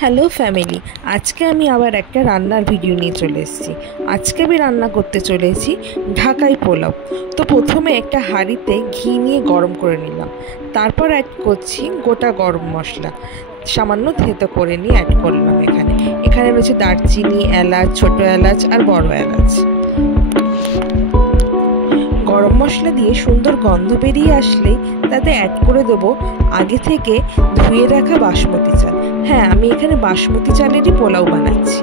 Hello family, আজকে আমি আবার একটা রান্নার ভিডিও নিয়ে চলে এসেছি। আজকে আমি রান্না করতে চলেছি ঢাকাই পোলাও। তো প্রথমে একটা হাঁড়িতে ঘি নিয়ে গরম করে নিলাম, তারপর অ্যাড করছি গোটা গরম মশলা, সামান্য থেতো করে নিয়ে অ্যাড করলাম। এখানে রয়েছে দারচিনি, এলাচ, ছোটো এলাচ আর বড় এলাচ। গরম মশলা দিয়ে সুন্দর গন্ধ বেরিয়ে আসলেই তাতে অ্যাড করে দেবো আগে থেকে ধুয়ে রাখা বাসমতি চাল। হ্যাঁ, আমি এখানে বাসমতি চালেরই পোলাও বানাচ্ছি।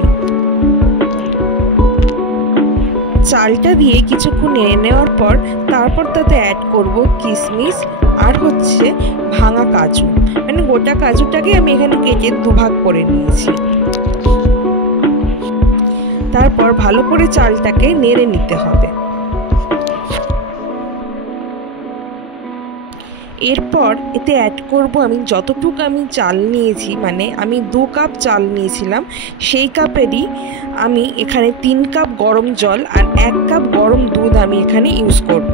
চালটা দিয়ে কিছুক্ষণ নেড়ে নেওয়ার পর তারপর তাতে অ্যাড করব কিশমিশ আর ভাঙা কাজু, মানে গোটা কাজুটাকে আমি এখানে কেটে দুভাগ করে নিয়েছি। তারপর ভালো করে চালটাকে নেড়ে নিতে হবে। এরপর এতে অ্যাড করব আমি যতটুকু আমি চাল নিয়েছি, মানে আমি 2 কাপ চাল নিয়েছিলাম, সেই কাপেরই আমি এখানে 3 কাপ গরম জল আর 1 কাপ গরম দুধ আমি এখানে ইউজ করব।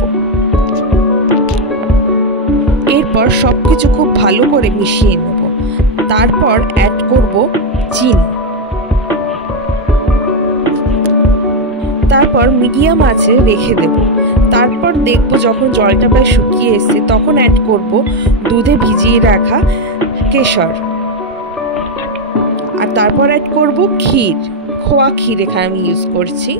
এরপর সব কিছু খুব ভালো করে মিশিয়ে নেব। তারপর অ্যাড করব চিনি। তারপর মিডিয়াম আঁচে রেখে দেব। তারপর দেখব যখন জলটা প্রায় শুকিয়ে এসছে তখন অ্যাড করব দুধে ভিজিয়ে রাখা কেশর, আর তারপর অ্যাড করব ক্ষীর, খোয়া ক্ষীর এখানে আমি ইউজ করছি।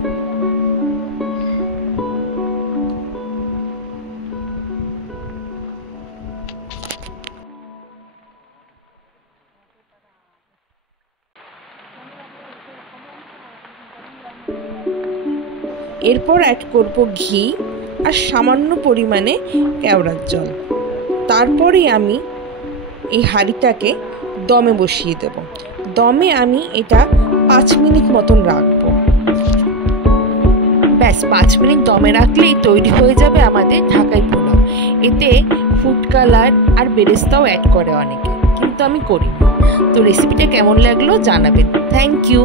এরপর অ্যাড করব ঘি আর সামান্য পরিমাণে কেওড়ার জল। তারপরে আমি এই হাঁড়িটাকে দমে বসিয়ে দেব। দমে আমি এটা 5 মিনিট মতন রাখবো। ব্যাস 5 মিনিট দমে রাখলেই তৈরি হয়ে যাবে আমাদের ঢাকাই পোলাও। এতে ফুড কালার আর বেরেস্তাও অ্যাড করে অনেকে, কিন্তু আমি করি না। তো রেসিপিটা কেমন লাগলো জানাবেন। Thank you.